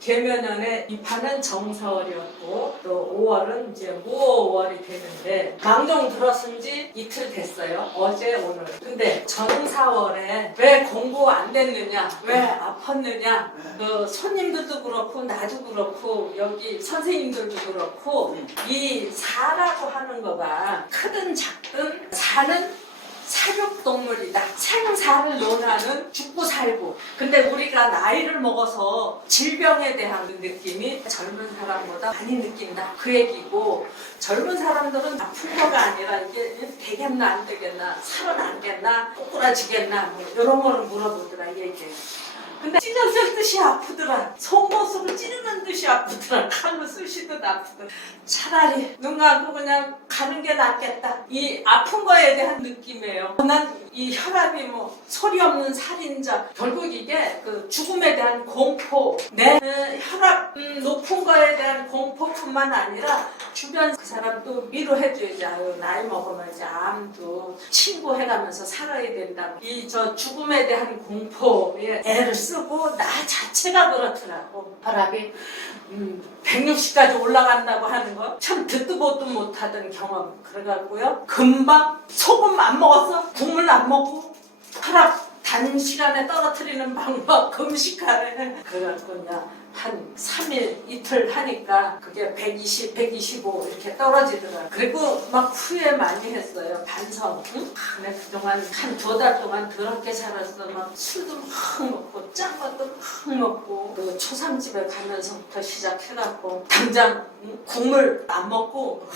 계면연의 입하는 정사월이었고 또 5월은 이제 무오월이 되는데 망종 들었은 지 이틀 됐어요. 어제 오늘. 근데 정사월에 왜 공부 안 됐느냐, 왜 아팠느냐, 그 손님들도 그렇고 나도 그렇고 여기 선생님들도 그렇고 이 사라고 하는 거가 크든 작든 사는 사육동물이다. 생사를 논하는 죽고 살고. 근데 우리가 나이를 먹어서 질병에 대한 느낌이 젊은 사람보다 많이 느낀다. 그 얘기고, 젊은 사람들은 아픈 거가 아니라 이게 되겠나 안 되겠나, 살아남겠나, 꼬꾸라지겠나, 뭐 이런 거를 물어보더라, 이 얘기예요. 근데 찢어질 듯이 아프더라. 속못으로 찌르는 듯이 아프더라. 칼로 쑤시듯 아프더라. 차라리 눈 감고 그냥 가는 게 낫겠다. 이 아픈 거에 대한 느낌이에요. 난 이 혈압이 뭐 소리 없는 살인자. 결국 이게 그 죽음에 대한 공포, 내 혈압 높은 거에 대한 공포뿐만 아니라 주변 그 사람도 위로해줘야지. 아유, 나이 먹으면 이제 암도 친구 해가면서 살아야 된다고. 이 저 죽음에 대한 공포에 애를 쓰고 나 자체가 그렇더라고. 혈압이 160까지 올라간다고 하는 거 참 듣도 보도 못하던 경험. 그래갖고요, 금방 소금 안 먹었어? 국물 안 먹고 혈압 단시간에 떨어뜨리는 방법 금식하래. 그래갖고 그냥 한 3일 이틀 하니까 그게 120, 125 이렇게 떨어지더라. 그리고 막 후회 많이 했어요. 반성. 응? 내가 그동안 한 2달 동안 더럽게 살았어. 막 술도 막 먹고 짠 것도 막 먹고 그 초상집에 가면서부터 시작해갖고 당장 국물 안 먹고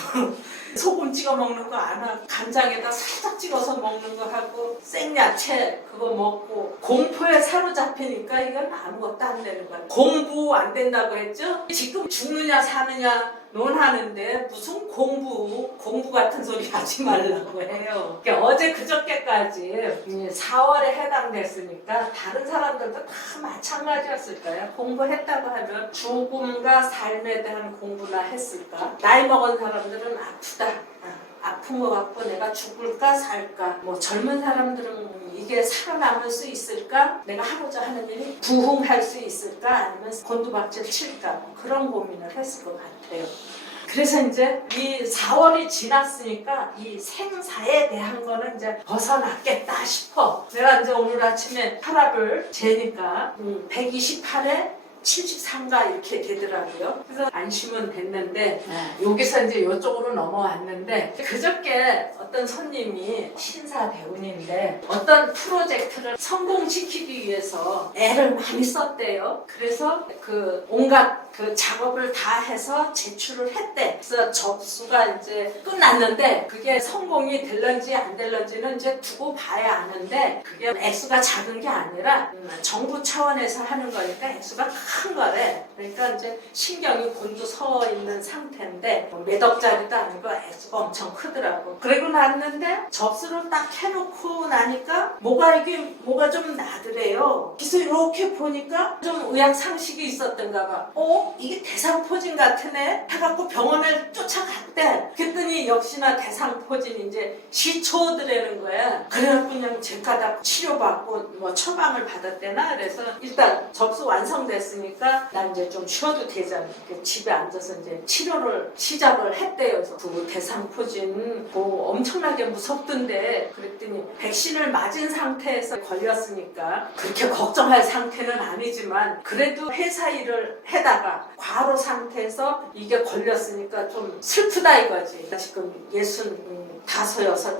소금 찍어 먹는 거 안 하고 간장에다 살짝 찍어서 먹는 거 하고 생야채 그거 먹고 공포에 사로잡히니까 이건 아무것도 안 되는 거야. 공부 안 된다고 했죠? 지금 죽느냐 사느냐 논하는데 무슨 공부 같은 소리 하지 말라고 해요. 그러니까 어제 그저께까지 4월에 해당됐으니까 다른 사람들도 다 마찬가지였을 거예요. 공부했다고 하면 죽음과 삶에 대한 공부나 했을까? 나이 먹은 사람들은 아프다. 아픈 것 같고 내가 죽을까 살까. 뭐 젊은 사람들은 이게 살아남을 수 있을까? 내가 하고자 하는 일이 부흥할 수 있을까? 아니면 곤두박질 칠까? 뭐 그런 고민을 했을 것 같아요. 그래서 이제 이 4월이 지났으니까 이 생사에 대한 거는 이제 벗어났겠다 싶어. 내가 이제 오늘 아침에 혈압을 재니까 128에 73가 이렇게 되더라고요. 그래서 안심은 됐는데 여기서 이제 이쪽으로 넘어왔는데 그저께 어떤 손님이 신사 배우님인데 어떤 프로젝트를 성공시키기 위해서 애를 많이 썼대요. 그래서 그 온갖 그 작업을 다 해서 제출을 했대. 그래서 접수가 이제 끝났는데 그게 성공이 될런지 안 될런지는 이제 두고 봐야 아는데 그게 액수가 작은 게 아니라 정부 차원에서 하는 거니까 액수가 큰 거래. 그러니까 이제 신경이 곤두서 있는 상태인데 몇 억짜리도 아니고 액수가 엄청 크더라고. 그리고 났는데 접수를 딱 해놓고 나니까 뭐가 좀 나더래요. 그래서 이렇게 보니까 좀 의학상식이 있었던가 봐. 이게 대상포진 같으네? 해갖고 병원을 쫓아갔대. 그랬더니 역시나 대상포진 이제 시초드라는 거야. 그래갖고 그냥 제가다 치료받고 뭐 처방을 받았대나. 그래서 일단 접수 완성됐으니까 나 이제 좀 쉬어도 되잖아. 집에 앉아서 이제 치료를 시작을 했대요. 그래서 그 대상포진 뭐 엄청나게 무섭던데 그랬더니 백신을 맞은 상태에서 걸렸으니까 그렇게 걱정할 상태는 아니지만 그래도 회사 일을 해다가 과로 상태에서 이게 걸렸으니까 좀 슬프다 이거지. 지금 65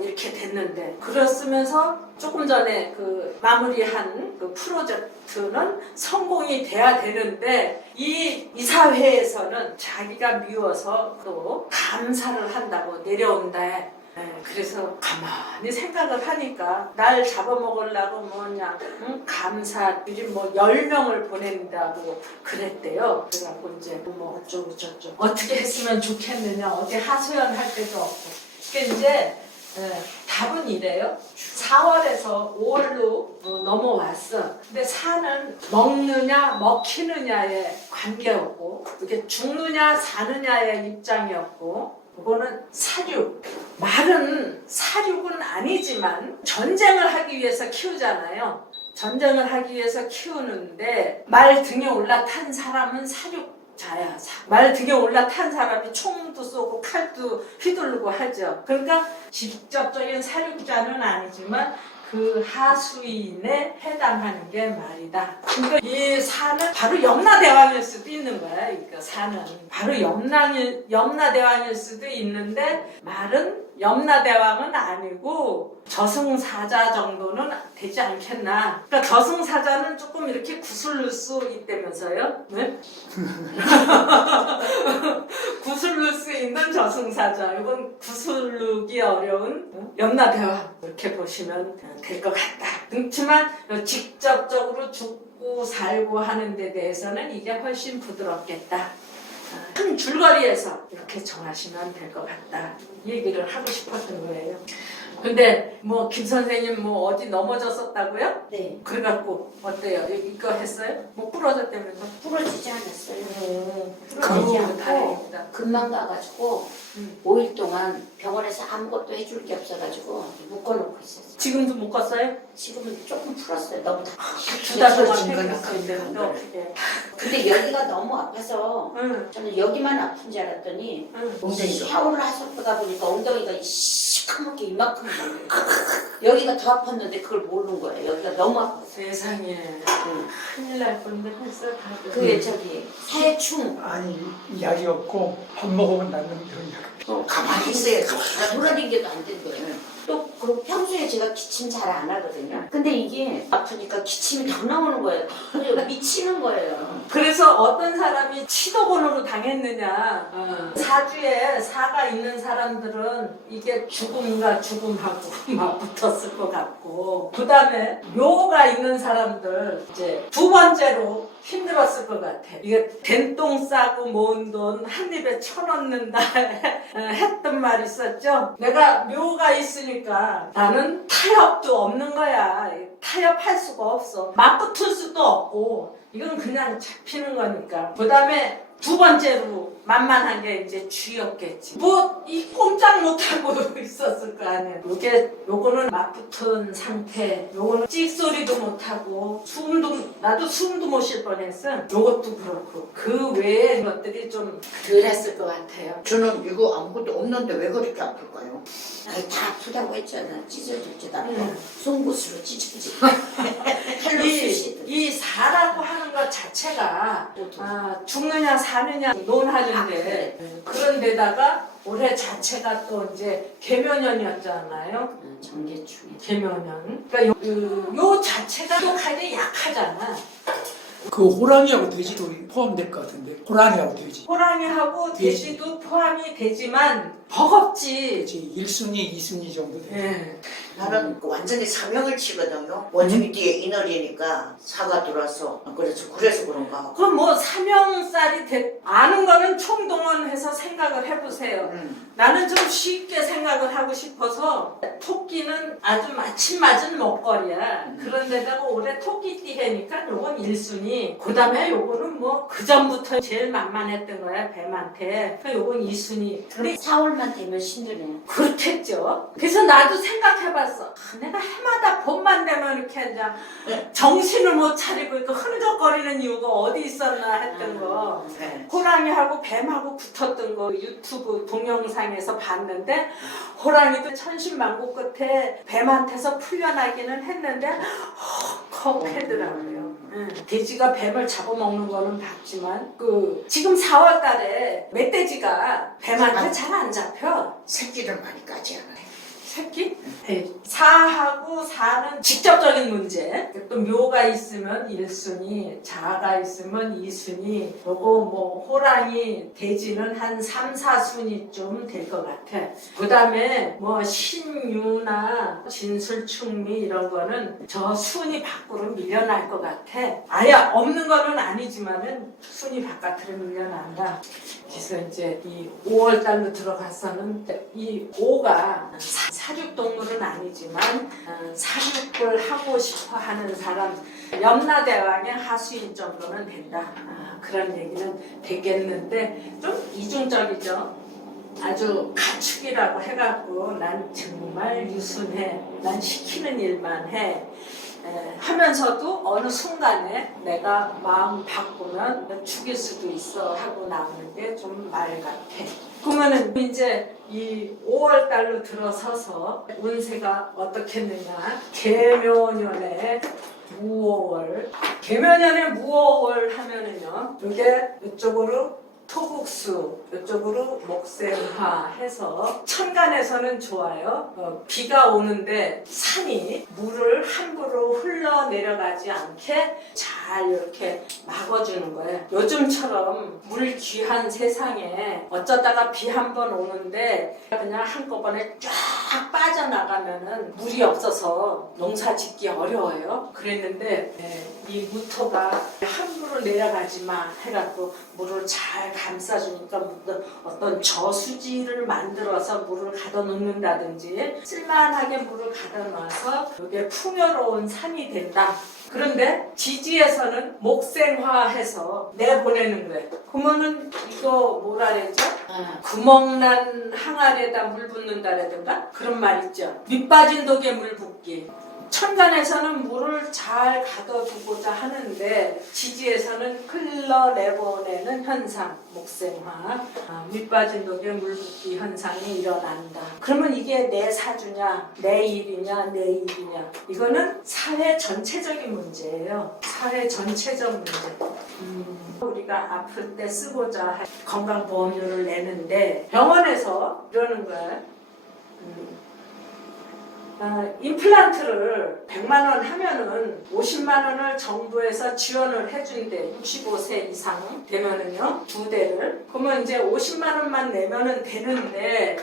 이렇게 됐는데 그랬으면서 조금 전에 그 마무리한 그 프로젝트는 성공이 돼야 되는데 이 이사회에서는 자기가 미워서 또 감사를 한다고 내려온다. 그래서 가만히 생각을 하니까 날 잡아먹으려고 뭐냐 감사들이 뭐 10명을 보낸다고 그랬대요. 그래갖고 이제 뭐 어쩌고 저쩌고 어떻게 했으면 좋겠느냐 어디 하소연할 데도 없고 그러니까 이제 답은 이래요. 4월에서 5월로 넘어왔어. 근데 사는 먹느냐 먹히느냐의 관계였고 이게 죽느냐 사느냐의 입장이었고 그거는 사육. 말은 사육은 아니지만 전쟁을 하기 위해서 키우잖아요. 전쟁을 하기 위해서 키우는데 말 등에 올라탄 사람은 사륙자야. 말 등에 올라탄 사람이 총도 쏘고 칼도 휘두르고 하죠. 그러니까 직접적인 사륙자는 아니지만 그 하수인에 해당하는 게 말이다. 그러니까 이 사는 바로 염라대왕일 수도 있는 거야. 그러니까 사는 바로 염라대왕일 수도 있는데 말은 염라대왕은 아니고 저승사자 정도는 되지 않겠나. 그러니까 저승사자는 조금 이렇게 구슬릴 수 있다면서요? 네? 구슬릴 수 있는 저승사자. 이건 구슬르기 어려운 염라대왕. 이렇게 보시면 될 것 같다. 그렇지만 직접적으로 죽고 살고 하는 데 대해서는 이게 훨씬 부드럽겠다. 한 줄거리에서 이렇게 정하시면 될 것 같다. 이 얘기를 하고 싶었던 거예요. 근데 뭐 김 선생님 뭐 어디 넘어졌었다고요? 네. 그래갖고 어때요? 이거 했어요? 뭐 부러졌다면서? 부러지지 않았어요. 부러지지 않고 다행이다. 금방 가가지고 5일 동안 병원에서 아무것도 해줄 게 없어가지고 묶어놓고 있었어요. 지금도 묶었어요? 지금은 조금 풀었어요. 너무 다. 두달 동안 진 거니까. 했는데 어떻게? 근데 여기가 너무 아파서 응. 저는 여기만 아픈 줄 알았더니 응. 엉덩이도. 샤워를 하셨다 보니까 엉덩이가 시커멓게 이만큼 거예요. 여기가 더 아팠는데 그걸 모르는 거예요. 여기가 너무 아팠어요. 세상에 큰일 날 뻔데 했어 다들. 그게 저기 사해충 아니 약이 없고 밥 먹으면 낫는 병이야. 가만히 있어요. 가만히 돌아다니기도 안 된 거예요. 또 그리고 평소에 제가 기침 잘 안 하거든요. 근데 이게 아프니까 기침이 더 나오는 거예요. 그래서 미치는 거예요. 그래서 어떤 사람이 치도곤으로 당했느냐. 사주에 사가 있는 사람들은 이게 죽음과 죽음하고 맞붙었을 것 같고, 그 다음에 묘가 있는 사람들 이제 두 번째로 힘들었을 것 같아. 이게 된똥 싸고 모은 돈 한 입에 쳐넣는다 했던 말 있었죠. 내가 묘가 있으니까 나는 타협도 없는 거야. 타협할 수가 없어. 맞붙을 수도 없고 이건 그냥 잡히는 거니까. 그 다음에 두 번째로 만만한 게 이제 쥐였겠지. 뭐 이 꼼짝 못하고 있었을 거 아니야. 요거는 맞붙은 상태. 요거는 찍소리도 못하고 나도 숨도 못 쉴 뻔했어. 요것도 그렇고 그 외의 것들이 좀 덜했을 것 같아요. 저는 이거 아무것도 없는데 왜 그렇게 아플까요? 다 아프다고 했잖아. 찢어졌지도 않고 응. 송곳으로 찢어지. 칼로 쑤시듯. 이 사라고 하는 것 자체가 죽느냐 사느냐 논하는데 그런 데다가 올해 자체가 또 이제 계묘년이었잖아요. 정계충이. 계묘년. 그러니까 요 자체가 똑하게 약하잖아. 그 호랑이하고 돼지도 포함될 것 같은데. 호랑이하고 돼지. 호랑이하고 돼지. 돼지도 포함이 되지만 버겁지. 그치 1순위, 2순위 정도 돼. 예. 나는 완전히 사명을 치거든요. 원숭이 뒤에 이널이니까 사가 들어와서 그래서 그런가 하고. 그럼 뭐 사명살이 아는 거는 총동원해서 생각을 해보세요. 나는 좀 쉽게 생각을 하고 싶어서 토끼는 아주 마침 맞은 먹거리야. 그런데다가 올해 토끼띠 해니까 요건 1순위. 그 다음에 요거는 뭐 그전부터 제일 만만했던 거야 뱀한테. 그러니까 요건 2순위. 그럼 4월만 되면 힘드네요. 그렇겠죠. 그래서 나도 생각해봤어. 내가 해마다 봄만 되면 이렇게 이제 정신을 못 차리고 이렇게 흐느적거리는 이유가 어디 있었나 했던 거. 네. 호랑이하고 뱀하고 붙었던 거 유튜브 동영상에서 봤는데 호랑이도 천신만고 끝에 뱀한테서 풀려나기는 했는데 헉헉하더라고요. 돼지가 뱀을 잡아먹는 거는 봤지만 지금 4월 달에 멧돼지가 뱀한테 잘 안 잡혀. 새끼를 많이 까지 않아요. 새끼? 네. 사하고 사는 직접적인 문제. 또 묘가 있으면 1순위, 자가 있으면 2순위, 요거 뭐 호랑이, 돼지는 한 3, 4순위쯤 될 것 같아. 그 다음에 뭐 신유나 진술충미 이런 거는 저 순위 밖으로 밀려날 것 같아. 아예 없는 거는 아니지만은 순위 바깥으로 밀려난다. 그래서 이제 이 5월 달로 들어갔었는데 이 5가 사육동물은 아니지만 사육을 하고 싶어 하는 사람 염라대왕의 하수인 정도는 된다. 그런 얘기는 되겠는데 좀 이중적이죠. 아주 가축이라고 해갖고 난 정말 유순해. 난 시키는 일만 해. 하면서도 어느 순간에 내가 마음 바꾸면 죽일 수도 있어 하고 나오는 게 좀 말 같아. 그러면은 이제 이 5월 달로 들어서서 운세가 어떻겠느냐. 계묘년에 무오월. 계묘년에 무오월 하면은요. 이게 이쪽으로 토국수, 이쪽으로 목생화 해서 천간에서는 좋아요. 비가 오는데 산이 물을 함부로 흘러내려가지 않게 잘 이렇게 막아주는 거예요. 요즘처럼 물 귀한 세상에 어쩌다가 비 한 번 오는데 그냥 한꺼번에 쫙 빠져나가면은 물이 없어서 농사 짓기 어려워요. 그랬는데 이 무토가 함부로 내려가지 마 해갖고 물을 잘 감싸주니까 어떤 저수지를 만들어서 물을 가둬 놓는다든지 쓸만하게 물을 가둬 놔서 이게 풍요로운 산이 된다. 그런데 지지에서는 목생화해서 내보내는 거예요. 그러면은 이거 뭐라 그러죠? 구멍난 항아리에다 물 붓는다라든가 그런 말 있죠. 밑 빠진 독에 물 붓기. 천간에서는 물을 잘 가둬두고자 하는데 지지에서는 흘러내보내는 현상, 목생화, 밑 빠진 독에 물 붓기 현상이 일어난다. 그러면 이게 내 사주냐, 내 일이냐, 내 일이냐. 이거는 사회 전체적인 문제예요. 사회 전체적 문제. 우리가 아플 때 쓰고자 할 건강보험료를 내는데 병원에서 이러는 거예요. 임플란트를 100만 원 하면은 50만 원을 정부에서 지원을 해준대. 65세 이상 되면은요, 2대를. 그러면 이제 50만 원만 내면은 되는데,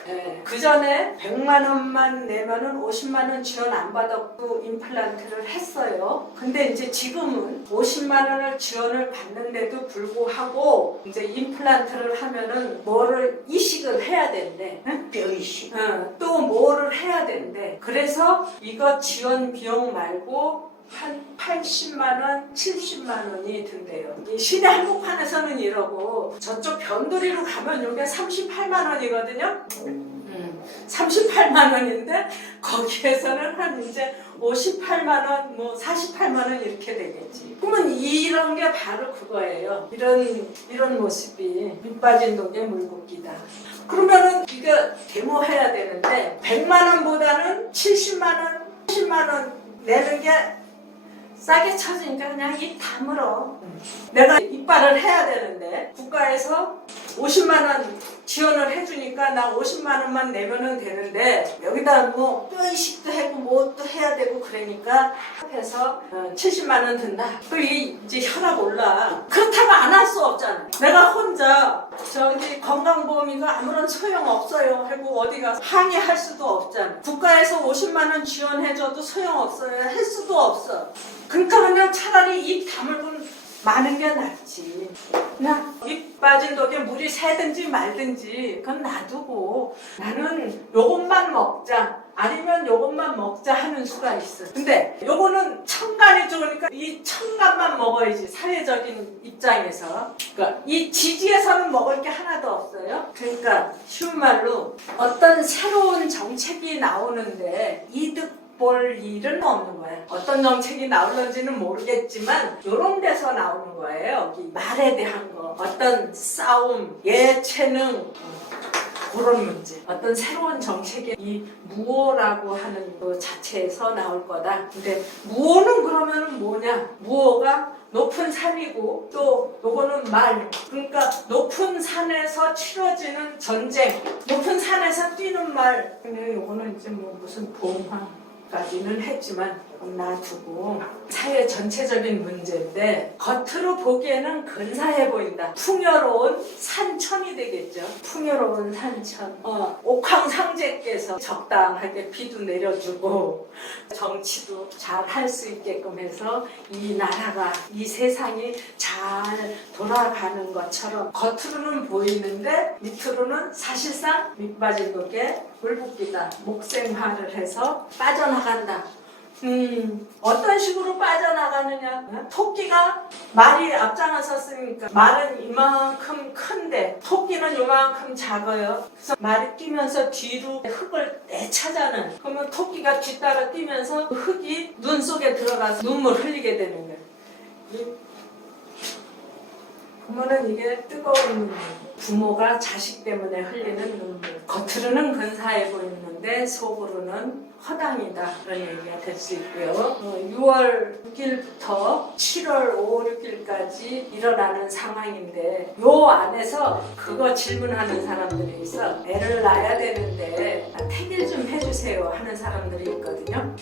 그 전에 100만 원만 내면은 50만 원 지원 안 받았고 임플란트를 했어요. 근데 이제 지금은 50만 원을 지원을 받는데도 불구하고 이제 임플란트를 하면은 뭐를 이식을 해야 된대. 뼈이식. 또 뭐를 해야 된대. 그래서 이거 지원 비용 말고 한 80만 원, 70만 원이 든대요. 이 시내 한복판에서는 이러고 저쪽 변두리로 가면 이게 38만 원이거든요. 38만 원인데 거기에서는 한 이제 58만 원, 뭐 48만 원 이렇게 되겠지. 그러면 이런 게 바로 그거예요. 이런 모습이 밑 빠진 독에 물 붓기다. 그러면은 이거 데모해야 되는데 100만 원보다는 70만 원, 80만 원 내는 게 싸게 쳐지니까 그냥 입 다물어. 내가 이빨을 해야 되는데 국가에서 50만 원 지원을 해주니까 나 50만 원만 내면은 되는데 여기다 뭐 뼈이식도 하고 뭐 또 해야 되고 그러니까 해서 70만 원 든다. 또 이제 혈압 올라. 그렇다고 안 할 수 없잖아. 내가 혼자 저기 건강보험이가 아무런 소용 없어요 하고 어디가 항의할 수도 없잖아. 국가에서 50만 원 지원해줘도 소용 없어요. 할 수도 없어. 그러니까 그냥 차라리 입 다물고 많은 게 낫지. 그냥 입 빠진 독에 물이 새든지 말든지 그건 놔두고 나는 요것만 먹자 아니면 요것만 먹자 하는 수가 있어. 근데 요거는 천간이 좋으니까 이 천간만 먹어야지. 사회적인 입장에서. 그러니까 이 지지에서는 먹을 게 하나도 없어요. 그러니까 쉬운 말로 어떤 새로운 정책이 나오는데 이득 볼 일은 없는 거예요. 어떤 정책이 나올는지는 모르겠지만 이런 데서 나오는 거예요. 여기 말에 대한 거, 어떤 싸움, 예체능 그런 문제. 어떤 새로운 정책이 이 무오라고 하는 그 자체에서 나올 거다. 근데 무오는 그러면 뭐냐? 무오가 높은 산이고 또 요거는 말. 그러니까 높은 산에서 치러지는 전쟁, 높은 산에서 뛰는 말. 근데 요거는 이제 뭐 무슨 봉화 까지는 했지만 놔두고 사회 전체적인 문제인데 겉으로 보기에는 근사해 보인다. 풍요로운 산천이 되겠죠. 풍요로운 산천. 옥황상제께서 적당하게 비도 내려주고 정치도 잘 할 수 있게끔 해서 이 나라가 이 세상이 잘 돌아가는 것처럼 겉으로는 보이는데 밑으로는 사실상 밑 빠진 독에 물 붓기다. 목생화를 해서 빠져나간다. 어떤 식으로 빠져나가느냐? 토끼가 말이 앞장을 섰으니까 말은 이만큼 큰데 토끼는 이만큼 작아요. 그래서 말이 뛰면서 뒤로 흙을 내차자는. 그러면 토끼가 뒤따라 뛰면서 그 흙이 눈 속에 들어가서 눈물 흘리게 되는 거예요. 그러면은 이게 뜨거운 눈물. 부모가 자식 때문에 흘리는 눈물. 겉으로는 근사해 보이는데 속으로는 허당이다. 그런 얘기가 될 수 있고요. 6월 6일부터 7월 5, 6일까지 일어나는 상황인데 요 안에서 그거 질문하는 사람들이 있어. 애를 낳아야 되는데 택일 좀 해주세요 하는 사람들이 있거든요.